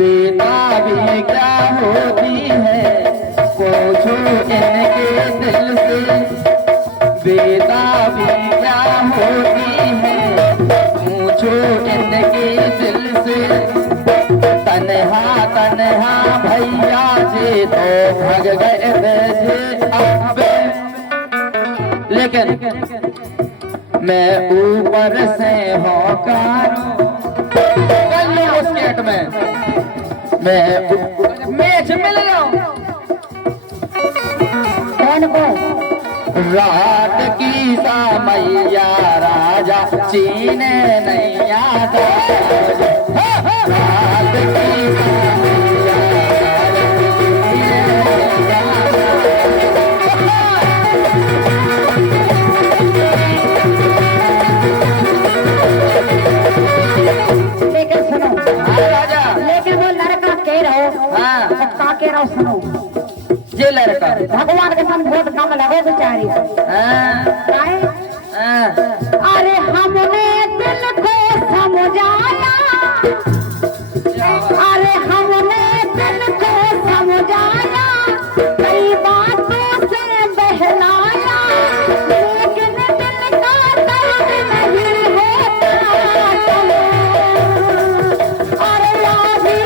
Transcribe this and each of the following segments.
बेटा भी क्या होती है पूछो इनके दिल से, बेटा भी क्या होती है पूछो इनके दिल से। तन्हा तन्हा भैया जी तो भाग गए थे अब, लेकिन मैं ऊपर से होकारूं उस गेट में, मैं मिल जाऊं रात की समैया राजा चीने नहीं आता, रात की समैया लेकिन सुनो राजा, लेकिन वो लड़का कह रहो हाँ का कह रहो सुनो, ये लड़का भगवान के साथ बहुत कम लगो बेचारी हाँ अरे हमने दिल को समझाया, अरे हमने दिल को समझाया, कई बातों से बहलाया, लेकिन दिल का दर्द नहीं होता। अरे अभी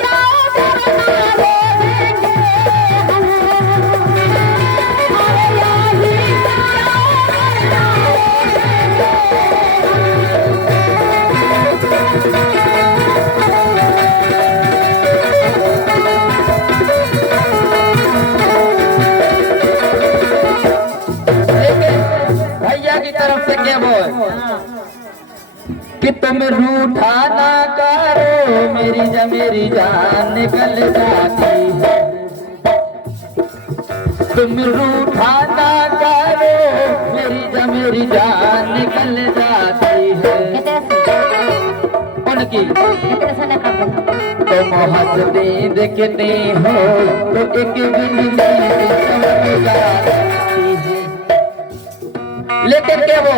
जाओ वरना रोएंगे हम, अरे अभी जाओ वरना भैया की तरफ से क्या बोल कि तुम रूठा ना करो मेरी जान निकल जाती है, तुम रूठा ना करो मेरी जान निकल जाती है उनकी। तुम हंसते दिखते हो तो एक बिजली चमक जाती है, लेकिन क्या वो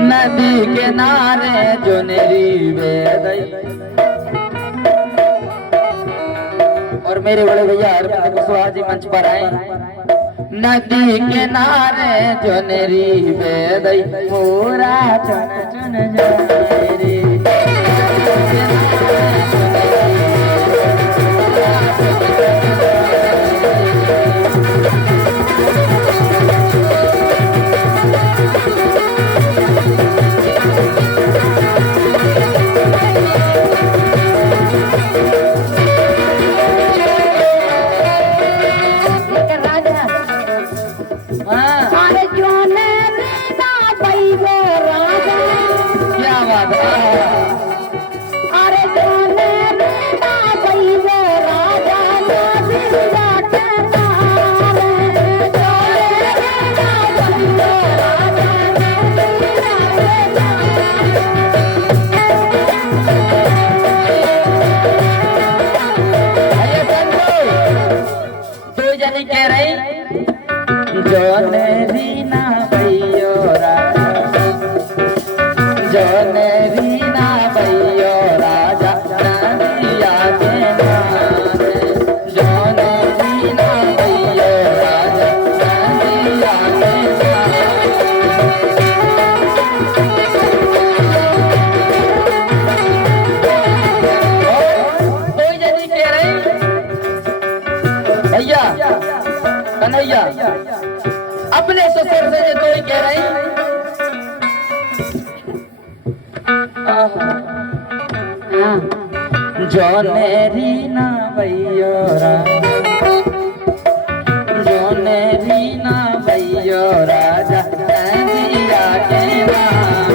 नदी किनारे जो नेरी बेदई। और मेरे बड़े भैया अरविंद कुशवाहा जी मंच पर आए। नदी किनारे जो नेरी बेदई पूरा चुन चुन जाए रे, कन्हैया अपने ससुर से जो कोई कह रही जो नेरी ना भैया जो नेरी ना भैया राजा दिया के नाम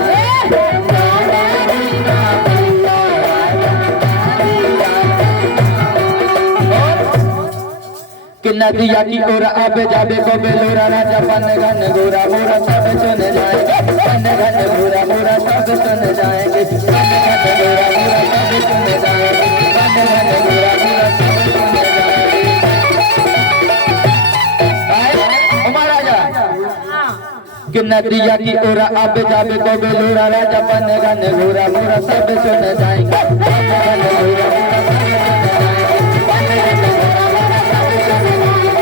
कि नदिया की ओर आबे जाबे को बेलोरा राजा पन घन गोरा मोरा सब सुन जाएंगे, पन घन गोरा मोरा सब सुन जाएंगे, पन घन गोरा मोरा सब सुन जाएंगे, पन घन गोरा मोरा सब सुन जाएंगे। हमारा जा कि नदिया की ओर आबे जाबे को बेलोरा राजा पन घन गोरा मोरा सब सुन जाएंगे, पन घन गोरा